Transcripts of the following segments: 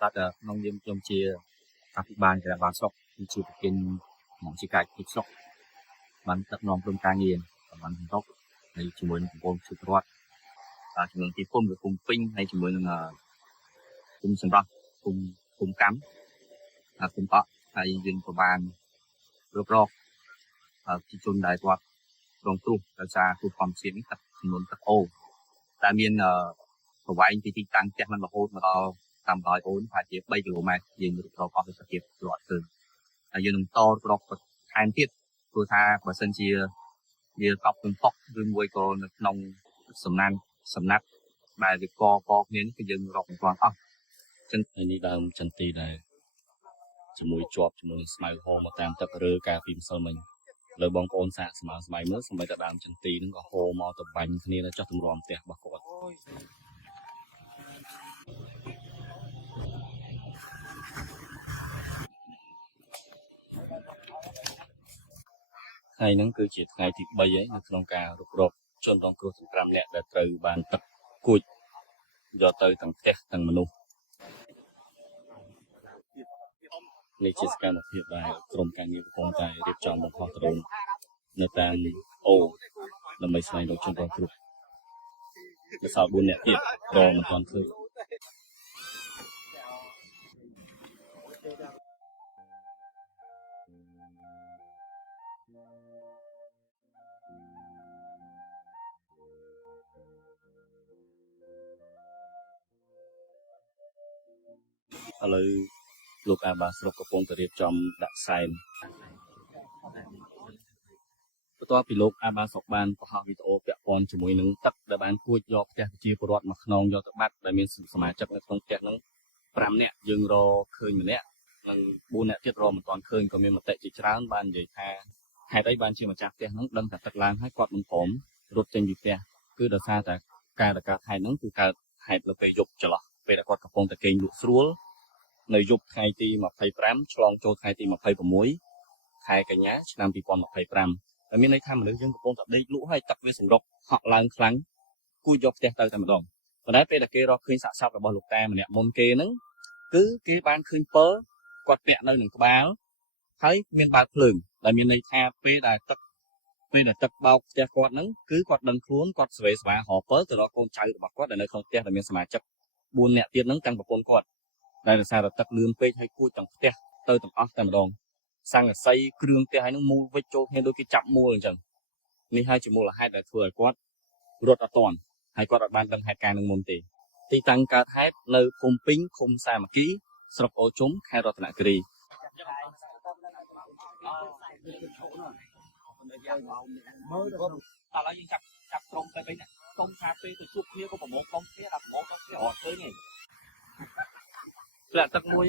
ta đã nông dân trong chia các bàn cái là bàn sọc thì chịu kinh mong chỉ cái kích sọc bắn tập nòng trong ca nghiền bắn tóc này chỉ muốn cùng sự thoát chỉ muốn cái phun với cùng pin hay chỉ muốn là cùng sừng răng cùng cùng cắm cùng tọt hay dừng của bàn rộp chỉ chôn đại quạt rong tru ra khu phòng xịn tập chỉ muốn tập ô tại miền của vài anh thì tăng chắc là hốt mà tầm đòi ốn phải chỉ bây giờ mà dừng được rồi có thể kịp loại từ dừng to rồi thành thiết tôi tha và sân chia như cọc từng phóc dương quay cô nông sầm nát bài việc co miếng cái dừng rộng toàn ốc chân này đang chân tì này chỉ mùi chọp chỉ mùi smile hồ mà tam tập rơ cà phim sơ mình lời bóng ôn xạ smile mới xong bây giờ đàm chân tì nó có hồ mò tập bánh thế là cho thùng ròm tẹt bạc cột hay nó cứ chỉ ngày thì bây ấy nó trong cà rục chôn trong cơ thể làm nẹt để từ bàn tập cùi do tới tầng tẹt tầng menu này chỉ là một hiệp bài trong càng nhiều con tài để chọn một họ tự nơi tam ô là mấy sai đầu trong con cục cái sao buôn nẹt hiệp to mà toàn khơi lời lúc bà sọc có phong tự trong đặt saiตัวพิโลกอาบาสกบานพอวิโอเปียปอนจมูกนึงตักแต่บานพูดยอกแต่จีปรอดมาขนองยอกตะบัดแต่มีสมาชิกในตรงแก่นั้นปรำเนี่ยยังรอคืนเหมือนเนี่ยนังบูเนี่ยที่รอมาตอนคืนก็มีมาเตะจีร้านบานใหญ่แท้ให้ได้บานเชื่อมาจากแต่นั้นดังแต่ตะลางให้กอดมันผมรถเจนอยู่แต่คือเดือดซาแต่การให้นั้นคือการให้เราไปยุบจะหรอไปแต่กอดกระพงแต่เก่งหลุดสู้ในยุบไทยตีมาไพ่ปรำฉลองโจไทยตีมาไพ่ประมุยไทยกันเนี้ยนำปีปอนมาไพ่ปรำแต่มีในทางมันยังกับพงตัดได้รู้ให้ตักเวสงรกhọ làครั้งกูยกแต่เตยแต่มาดองตอนนั้นเป็นตะเกียรอคืนสะสาวกับบอลลูกแต่มันเนี่ยมนเกนึงcứ cái banคืนเปอquạt vẹn nơiหนึ่งกบ้าthấy miền bạc phượng là miền này tha p là tật baoแต่quạtนึงcứ quạt đằng khuôn quạt svề sва họ ปอtừ đó con trai được bạc quạt để nơi khôngแต่là miềnสมาชิกบุญเนี่ยเตียนนึงจังกับคนquạt đây là sao là tật lươn p hayกูจังแต่เตยต่างออกแต่มาดองsang là xây kêuแต่ให้นึงมูไว้โจให้โดยcáiจับมูเลยจังนี่ให้จมูกละให้แต่เถื่อquạtรถตอนให้กอดบ้านดังเหตุการณ์หนึ่งมุมตีที่ตั้งการแทบในคุมปิ้งคุมสามกี้สำหรับโอจุ้มแค่รถหนักกรีแต่เรายังจับตรงไปเนี่ยตรงคาเฟ่ตัวชุบเนี้ยก็ผมมองตรงเนี้ยครับมองตรงเนี้ยออกเลยนี่แหละตักมวย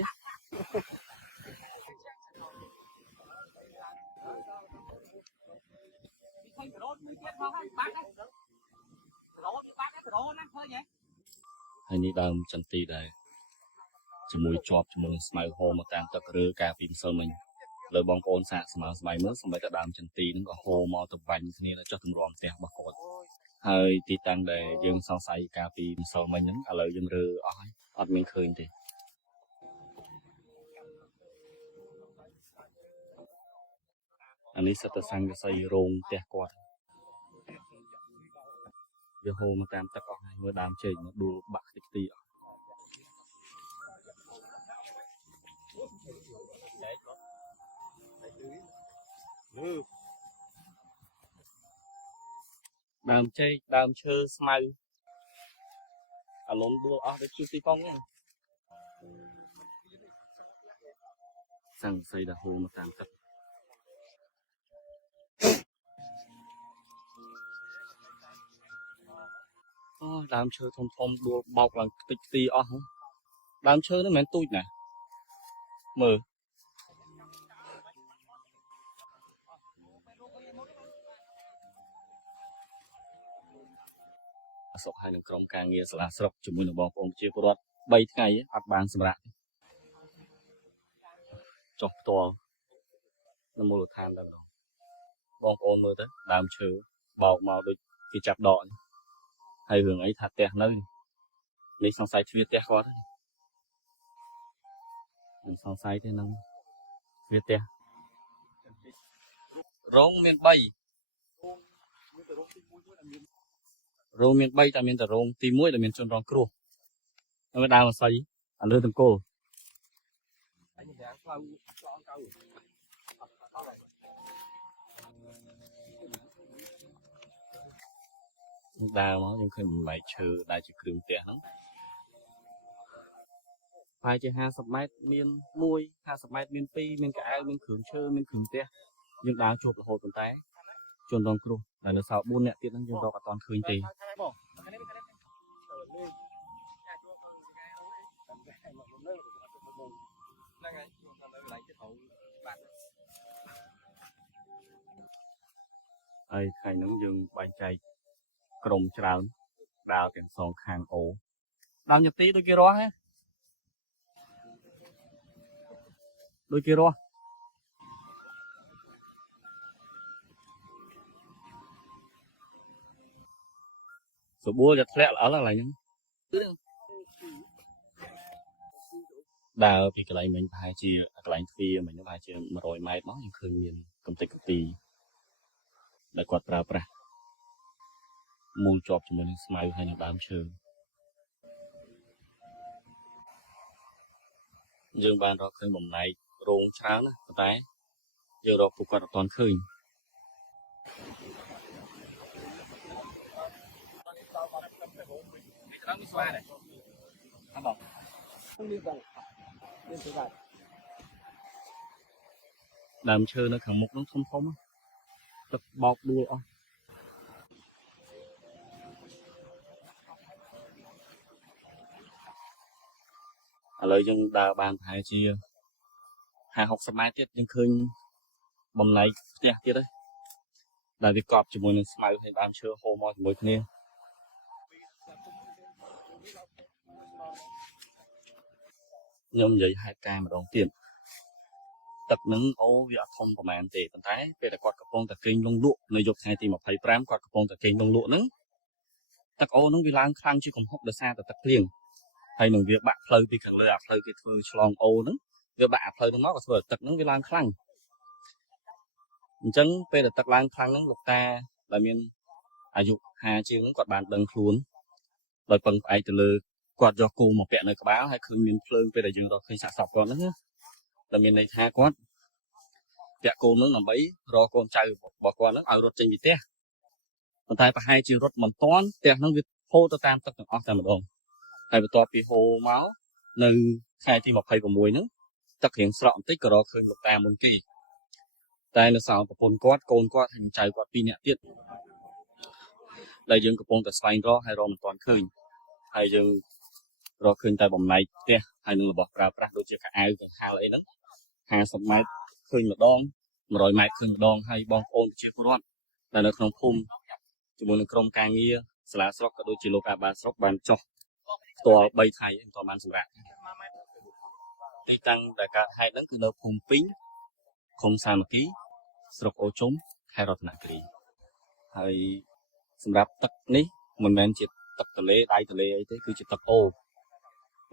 hayนี่ดาวจันตีได้จมูกจอบจมูกสมัยโฮมาตามตะเรือการฟิล์มเซอร์มิงเลยบองโอนสะสมัยเมื่อสมัยตะดามจันตีนั่นก็โฮมาตะบันนี่แล้วจะถึงรอมแต่บักกดให้ตีตังได้ยังสาวใสการฟิล์มเซอร์มิงนั้นอะไรยังเรืออ้อยอดมิงเคยตีอันนี้สัตว์สังกะใส่โรงแต่กดเดี๋ยวโฮมาตามตะกอกให้เมื่อดามเฉยมาดูบักติตีดามเชยดามเชอสมัยอารมณ์ดูอ๋อได้ชูตีฟองเนี่ยสั่งใส่ดาโฮมาตามตัดดามเชอทมดูบอกหลังติตีอ๋อดามเชอนั่นเหมือนตุ้ยนะมือสกให้หนึ่งกรมการเงียสละสลบจมูกหนึ่งบององเชียร์รถใบไงอัดบานสำหรับจบตัวน้ำมูลทานได้หรอบองโอนมือเต้ดามเชอบอกมาโดยที่จับดอกให้หึงไอ้ถัดแตกนั่นนี่สงสัยชีวิตแตกก่อน សង្ស័យទេនឹងវាផ្ទះរោងមាន3រោងមាន3តែមានតែរោងទី1ដែលមានជនរងគ្រោះហើយដើមអាស័យអាលើតង្គោលដើរមកយើងឃើញបន្លែកឈើដែលជាគ្រឿងផ្ទះហ្នឹងប្រហែលជា50ម៉ែត្រមាន1 50ម៉ែត្រមាន2មានកៅអៅមានគ្រឿងឈើមានគ្រឿងផ្ទះយើងដើរជួបរហូតប៉ុន្តែជនរងគ្រោះដែលនៅសល់4នាក់ទៀតហ្នឹងយើងរកអត់ទាន់ឃើញទេហើយថ្ងៃហ្នឹងយើងបែងចែកក្រុមច្រើនដើរទាំងសងខាងអូដល់នាទីដូចគេរស់ហ៎ដូចគេរស់សបួលจะធ្លាក់ល្អឡើយហ្នឹងដើរពីកន្លែងមិញប្រហែលជាកន្លែងទ្វារមិញប្រហែលជា100ម៉ែត្រមកយើងឃើញមានកំទេចកំទីដែលគាត់ប្រើប្រាស់មូលជាប់ជាមួយនឹងស្មៅហើយនឹងដើមឈើយើងបានរកឃើញបំណែករោងច្រើនណាប៉ុន្តែយើងរកពួកគាត់អត់ទាន់ឃើញមានស្វាដែរអត់បងដើមឈើនៅខាងមុខនោះធំទឹកបោកដួលអស់ឥឡូវយើងដើរបានប្រហែលជា50-60ម៉ែត្រទៀតយើងឃើញបំណែកផ្ទះទៀតហើយដែលវាកប់ជាមួយនឹងស្មៅហើយដើមឈើហូរមកជាមួយគ្នាខ្ញុំនិយាយហេតុការណ៍ម្ដងទៀតទឹកនឹងអូវាអត់ធំប្រហែលទេប៉ុន្តែពេលតែគាត់កំពុងតែគេងលងលក់នៅយប់ថ្ងៃទី25គាត់កំពុងតែគេងលងលក់ហ្នឹងទឹកអូហ្នឹងវាឡើងខ្លាំងជាកំហុកដោយសារតែទឹកភ្លៀងហើយនឹងវាបាក់ផ្លូវពីខាងលើអាផ្លូវគេធ្វើឆ្លងអូហ្នឹងវាបាក់អាផ្លូវហ្នឹងមកក៏ធ្វើឲ្យទឹកហ្នឹងវាឡើងខ្លាំងអញ្ចឹងពេលដែលទឹកឡើងខ្លាំងហ្នឹងលោកតាដែលមានអាយុ50ជាងហ្នឹងគាត់បានដឹងខ្លួនដោយពឹងផ្អែកទៅលើគាត់យកគោមកពាក់នៅក្បាលហើយឃើញមានភ្លើងពេលដែលយើងរកឃើញសាកសពគាត់ហ្នឹងតែមានន័យថាគាត់ពាក់គោហ្នឹងដើម្បីរកកូនចៅរបស់គាត់ហ្នឹងឲ្យរត់ចេញពីផ្ទះប៉ុន្តែប្រហែលជារត់មិនទាន់ផ្ទះហ្នឹងវាហូរទៅតាមទឹកទាំងអស់តែម្ដងហើយបន្ទាប់ពីហូរមកនៅថ្ងៃទី26ហ្នឹងទឹករៀងស្រកបន្តិចក៏រកឃើញលោកតាមុនគេតែនៅសល់ប្រពន្ធគាត់កូនគាត់ហើយចៅគាត់2នាក់ទៀតដែលយើងកំពុងតែស្វែងរកហើយរកមិនទាន់ឃើញហើយយើងរកឃើញតែបំណែកផ្ទះហើយនឹងរបស់ប្រើប្រាស់ដូចជាកៅអៅកង្ហាលអីហ្នឹង50ម៉ែត្រឃើញម្ដង100ម៉ែត្រឃើញម្ដងហើយបងប្អូនប្រជាពលរដ្ឋដែលនៅក្នុងភូមិជាមួយនឹងក្រុមការងារសាលាស្រុកក៏ដូចជាលោកអាបាលស្រុកបានចុះផ្ទាល់3ថ្ងៃមិនទាន់បានសម្រាប់ទីតាំងដែលកើតហេតុហ្នឹងគឺនៅភូមិពីងឃុំសាមគ្គីស្រុកអូជុំខេត្តរតនគិរីហើយសម្រាប់ទឹកនេះមិនមែនជាទឹកទន្លេដៃទន្លេអីទេគឺជាទឹកអូ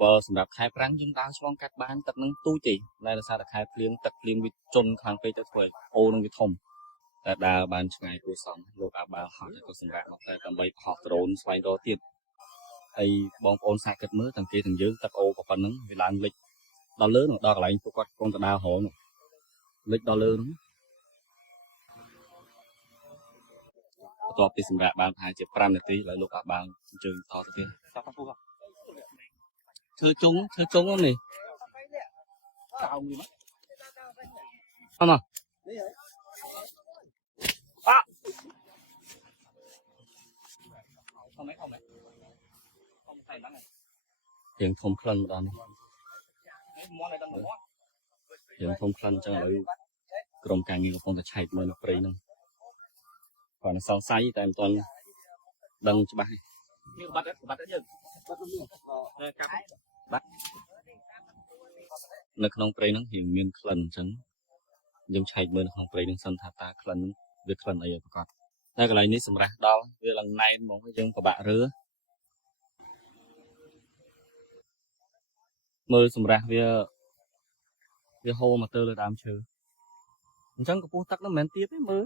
បើសម្រាប់ខែប្រាំងយើងដើរឆ្លងកាត់បានទឹកនឹងទូចទេតែដោយសារតែខែភ្លៀងទឹកភ្លៀងវាជន់ខ្លាំងពេកទៅធ្វើឲ្យអូនឹងវាធំតែដើរបានឆ្ងាយគួរសមលោកអាបាលហត់ក៏សម្រាប់មកតែដើម្បីផោះដ្រូនស្វែងរកទៀតហើយបងប្អូនសាកគិតមើលទាំងគេទាំងយើងទឹកអូក៏ប៉ុណ្ណឹងវាឡើងលិចដល់លើនោះដល់កន្លែងពួកគាត់កំពុងទៅដើរហោនោះលិចដល់លើនោះបន្ទាប់ពីសម្រាប់បានប្រហែលជា5នាទីហើយលោកអាបាលអញ្ជើញតទៅទៀតសាប់ពុះធ្វើជុងនេះកោងនេះមកអមនេះហើយអមតែហ្នឹងទៀងធំក្លិនម្ដងនេះទៀងធំក្លិនអញ្ចឹងឥឡូវក្រុមការងារកំពុងតែឆែកមើលនៅព្រៃហ្នឹងគាត់នឹងសង្ស័យតែមិនទាន់ដឹងច្បាស់នេះបាត់យើងបាត់កាប់បាត់នៅក្នុងព្រៃហ្នឹងរៀងមានក្លិនអញ្ចឹងយើងឆែកមើលនៅក្នុងព្រៃហ្នឹងសិនថាតើក្លិនវាក្លិនអីប្រកបតែកន្លែងនេះសម្រាប់ដល់វាឡើងណែនហ្មងយើងពិបាករើមើលសម្រាប់វា វាហូរមកទៅលើដើមឈើអញ្ចឹងកម្ពស់ទឹកnóមិនមែនទៀតទេមើល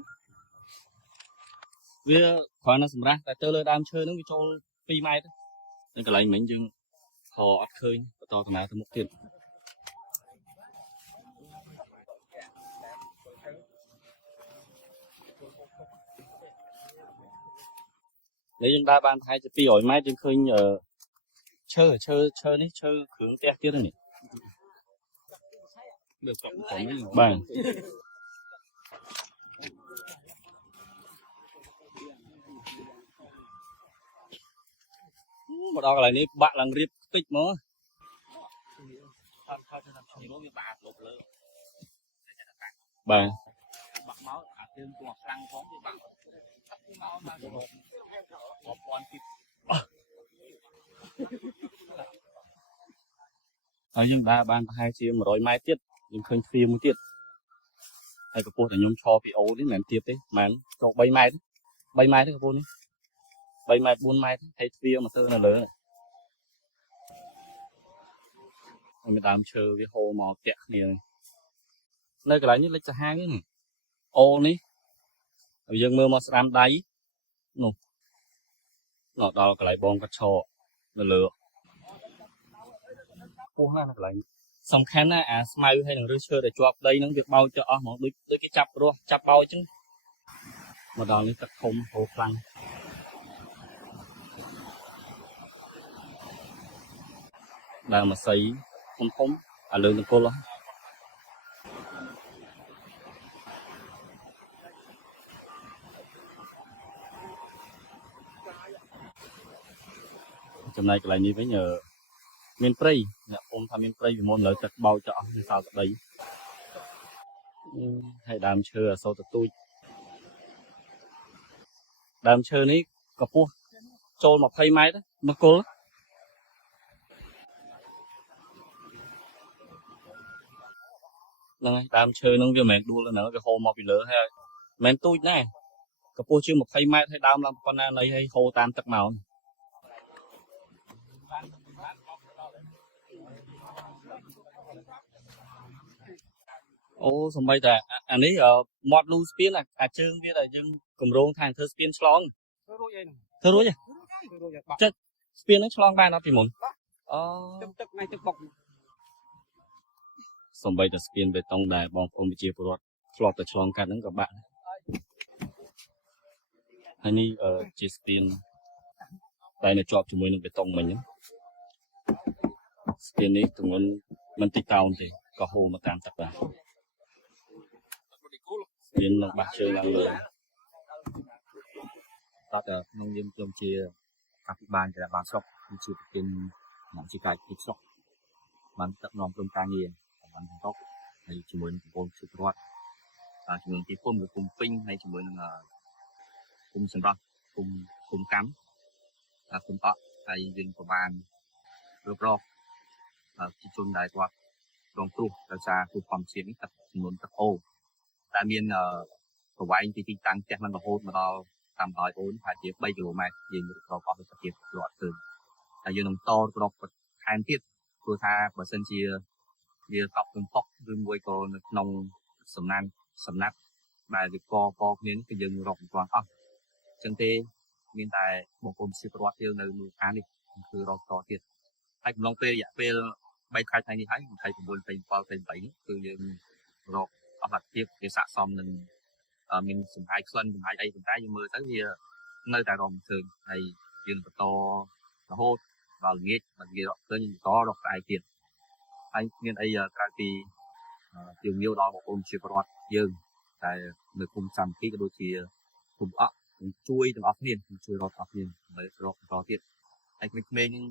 វាគ្រាន់តែសម្រាប់តែទៅលើដើមឈើហ្នឹងវាចូល2ម៉ែត្រតែកន្លែងមិញយើងហៅអត់ឃើញបន្តដំណើរទៅមុខទៀតនេះយើងដើរបានប្រហែលជា200ម៉ែត្រយើងឃើញឈើនេះឈើគ្រឿងផ្ទះទៀតនេះលើកកប់ផងនេះបាទមកដល់កន្លែងនេះបាក់ឡើងរៀបតិចមកថតទៅឈ្មោះវាបាក់លុបលើបាទបាក់មកអាជើងគួរខ្លាំងផងវាបាក់មក1000ពីហើយយើងដើរបានប្រហែលជា100ម៉ែត្រទៀតយើងឃើញទ្វារមួយទៀតហើយកម្ពស់ដែលខ្ញុំឈរពីអូនេះមិនមែនទៀតទេប្រហែលចូល3ម៉ែត្រ3ម៉ែត្រទេកម្ពស់នេះ3ម៉ែត្រ4ម៉ែត្រហើយទ្វារមកទៅនៅលើហើយមានដើមឈើវាហូរមកតាក់គ្នានៅកន្លែងនេះលិចសាហាវនេះអូនេះហើយយើងមើលមកស្ដាំដៃនោះដល់កន្លែងបងគាត់ឈរនៅលើពោះណាកន្លែងសំខាន់ណាអាស្មៅហើយនឹងឫសឈើដែលជាប់ដីហ្នឹងវាបោចទៅអស់ហ្មងដូចគេចាប់រស់ចាប់បោចអញ្ចឹងមកដល់នេះទឹកធំហូរខ្លាំងដើមម្សៅធំអាលើនឹងគល់ចំណែកកន្លែងនេះវិញមានព្រៃអ្នកពុំថាមានព្រៃពីមុនលើទឹកបោចទៅអស់សល់ទឹកដីហើយដើមឈើអសូរទទូចដើមឈើនេះកម្ពស់ចូល20ម៉ែត្រមកគល់ហ្នឹងហើយដើមឈើហ្នឹងវាមិនមែនដួលហ្នឹងវាហូរមកពីលើហើយមិនមែនទូចណាកម្ពស់ជាង20ម៉ែត្រហើយដើមឡើងប៉ុណ្ណានៃហើយហូរតាមទឹកមកអូសំបីតែអានេះមាត់លូស្ពានអាជើងវាតែយើងកម្រងថាធ្វើស្ពានឆ្លងធ្វើរួចហើយធ្វើរួចចិត្តស្ពានហ្នឹងឆ្លងបានអត់ពីមុនអូទឹកណៃទឹកបុកសំបីតែស្ពានបេតុងដែរបងប្អូនប្រជាពលរដ្ឋធ្លាប់តែឆ្លងកាត់ហ្នឹងក៏បាក់ហើយនេះជាស្ពានតែនៅជាប់ជាមួយនឹងបេតុងមិញហ្នឹងស្ពាននេះទម្ងន់មិនតិចតោនទេក៏ហូរមកតាមទឹកដែរស្ពាននឹងបាក់ជើងឡើងលើតើតើក្នុងយើងខ្ញុំជាអភិបាលចរាចរណ៍ស្រុកជាប្រធានមជ្ឈការទីស្រុកបានដឹកនាំក្រុមការងារបានបន្តហើយជាមួយនឹងប្រព័ន្ធសិទ្ធិរដ្ឋជាមួយទីភូមិឬភូមិពេញហើយជាមួយនឹងភូមិសម្រាប់ភូមិកម្មភូមិអក់ហើយយើងក៏បានរកប្រជាជនដែលគាត់រងគ្រោះដោយសារគ្រោះធម្មជាតិនេះទឹកចំនួនទឹកអូរតែមានប្រវែងពីទីតាំងផ្ទះมันរហូតមកដល់តាមហើយអូនប្រហែលជា3គីឡូម៉ែត្រយើងរកអស់ទៅទៀតរត់ឃើញហើយយើងនឹងតរកថែមទៀតព្រោះថាបើសិនជាវាកប់ទំហំឬមួយក៏នៅក្នុងសំណាក់ដែលវាកគ្នានេះគឺយើងរកមិនទាន់អស់អញ្ចឹងទេមានតែបងប្អូនសិទ្ធិរដ្ឋយើងនៅមូលដ្ឋាននេះគឺរកតទៀតហើយកំឡុងពេលរយៈពេល3ខែថ្ងៃនេះហើយ29 27 28នេះគឺយើងរកអបអតិភាពវាស័ក្តិសមនឹងមានសម្ភារក្លិនសម្ភារអីប៉ុន្តែយើងមើលទៅវានៅតែរកមិនឃើញហើយយើងបន្តរហូតដល់ល្ងាចមកវារកឃើញបន្តរកស្អែកទៀតហើយមានអីក្រៅពីយើងងាវដល់បងប្អូនជាប្រវត្តិយើងតែនៅភូមិសាមគ្គីក៏ដូចជាភូមិអក់ជួយទាំងអស់គ្នាជួយរកអស់គ្នាដើម្បីរកបន្តទៀតហើយក្មេងៗនឹង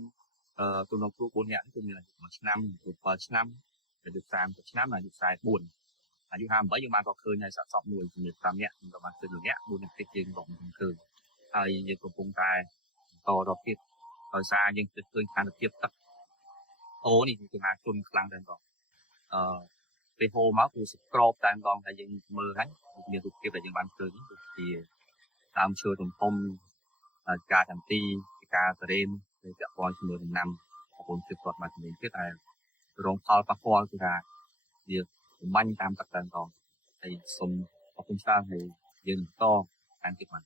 ទូនងគ្រូ4នាក់គឺមានអាយុ1ឆ្នាំ7ឆ្នាំអាយុ30ឆ្នាំអាយុ44អាយុ58យើងបានរកឃើញហើយសាកសពមួយជំនាញ5នាក់យើងក៏បានឃើញ1នាក់4នាក់ទៀតយើងរកមិនឃើញហើយយើងកំពុងតែបន្តរកទៀតដោយសារយើងគិតឃើញស្ថានភាពទឹកអូនេះគឺថាជន់ខ្លាំងតែម្ដងពេលហូរមកគឺស្ក្របតែម្ដងតែយើងមើលហើយមានរូបភាពដែលយើងបានឃើញដូចជាដើមឈើធំការតាំងទីការតរេនឬពាក់ព័ន្ធជាមួយដំណាំបងប្អូនជិះគាត់មកជំនាញទៀតតែរងផលប៉ះពាល់គឺថាវា បាញ់តាមទឹកតងហើយសូមអរគុណច្រើនហើយយើងបន្តតាមទៀតបាន